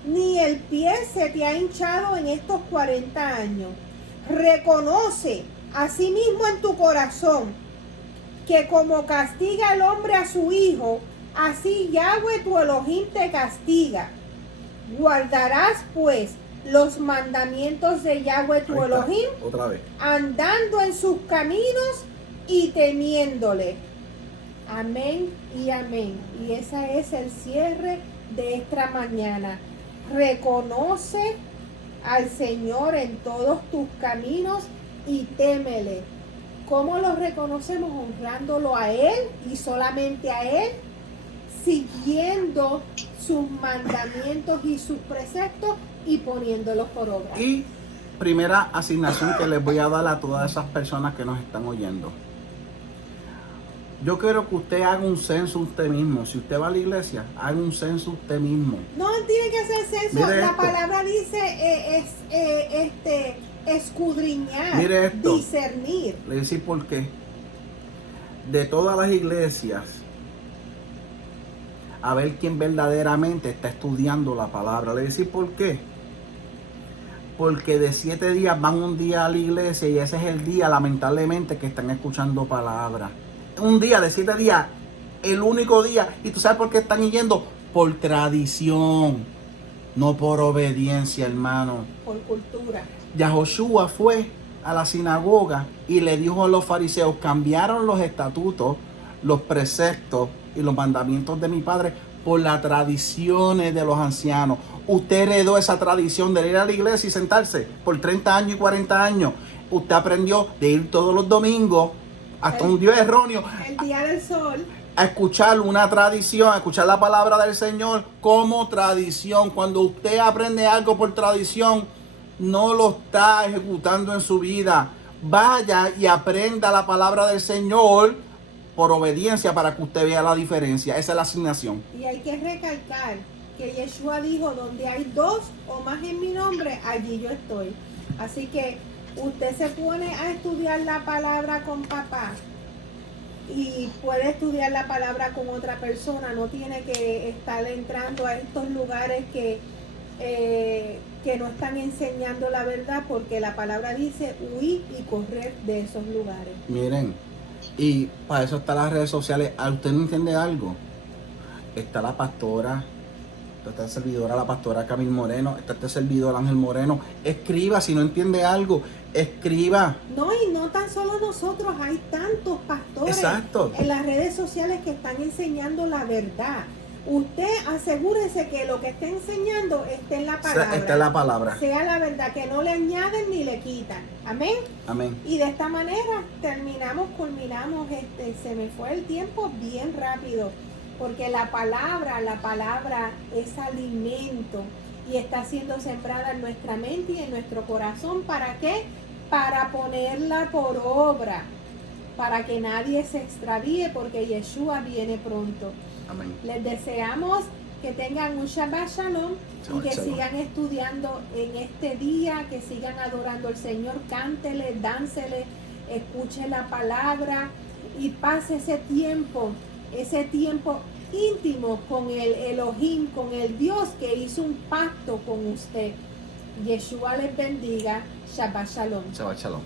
ni el pie se te ha hinchado en estos 40 años. Reconoce asimismo en tu corazón que como castiga el hombre a su hijo, así Yahweh tu Elohim te castiga. Guardarás pues los mandamientos de Yahweh tu Elohim, otra vez, andando en sus caminos y temiéndole. Amén y amén. Y ese es el cierre de esta mañana. Reconoce al Señor en todos tus caminos y témele. ¿Cómo lo reconocemos? Honrándolo a Él y solamente a Él, siguiendo sus mandamientos y sus preceptos y poniéndolos por obra. Y primera asignación que les voy a dar a todas esas personas que nos están oyendo. Yo quiero que usted haga un censo usted mismo. Si usted va a la iglesia, haga un censo usted mismo. No tiene que hacer censo. Mire La esto. palabra dice escudriñar, Mire esto. discernir. Le voy a decir por qué. De todas las iglesias, a ver quién verdaderamente está estudiando la palabra. Le voy a decir por qué. Porque de 7 días van un día a la iglesia y ese es el día, lamentablemente, que están escuchando palabra. Un día de 7 días, el único día. ¿Y tú sabes por qué están yendo? Por tradición, no por obediencia, hermano. Por cultura. Yahoshua fue a la sinagoga y le dijo a los fariseos: cambiaron los estatutos, los preceptos y los mandamientos de mi padre por las tradiciones de los ancianos. Usted heredó esa tradición de ir a la iglesia y sentarse por 30 años y 40 años. Usted aprendió de ir todos los domingos hasta un día erróneo El día del sol. a escuchar una tradición, a escuchar la palabra del Señor como tradición. Cuando usted aprende algo por tradición, no lo está ejecutando en su vida. Vaya y aprenda la palabra del Señor por obediencia para que usted vea la diferencia. Esa es la asignación. Y hay que recalcar que Yeshua dijo: donde hay 2 o más en mi nombre, allí yo estoy. Así que usted se pone a estudiar la palabra con papá y puede estudiar la palabra con otra persona. No tiene que estar entrando a estos lugares que no están enseñando la verdad, porque la palabra dice huir y correr de esos lugares. Miren, y para eso están las redes sociales. ¿Usted no entiende algo? Está la pastora, está el servidor, la pastora Camil Moreno, está este servidor Ángel Moreno. Escriba, si no entiende algo, escriba. No, y no tan solo nosotros, hay tantos pastores. Exacto. En las redes sociales que están enseñando la verdad. Usted asegúrese que lo que esté enseñando esté en la palabra. Está en la palabra. Sea la verdad, que no le añaden ni le quitan. Amén. Amén. Y de esta manera culminamos. Se me fue el tiempo bien rápido, porque la palabra es alimento y está siendo sembrada en nuestra mente y en nuestro corazón. ¿Para qué? Para ponerla por obra, para que nadie se extravíe, porque Yeshua viene pronto. Amén. Les deseamos que tengan un Shabbat Shalom y que sigan estudiando en este día, que sigan adorando al Señor. Cántele, dánsele, escuche la palabra y pase ese tiempo íntimo con el Elohim, con el Dios que hizo un pacto con usted. Yeshua les bendiga. Shabbat Shalom. Shabbat Shalom.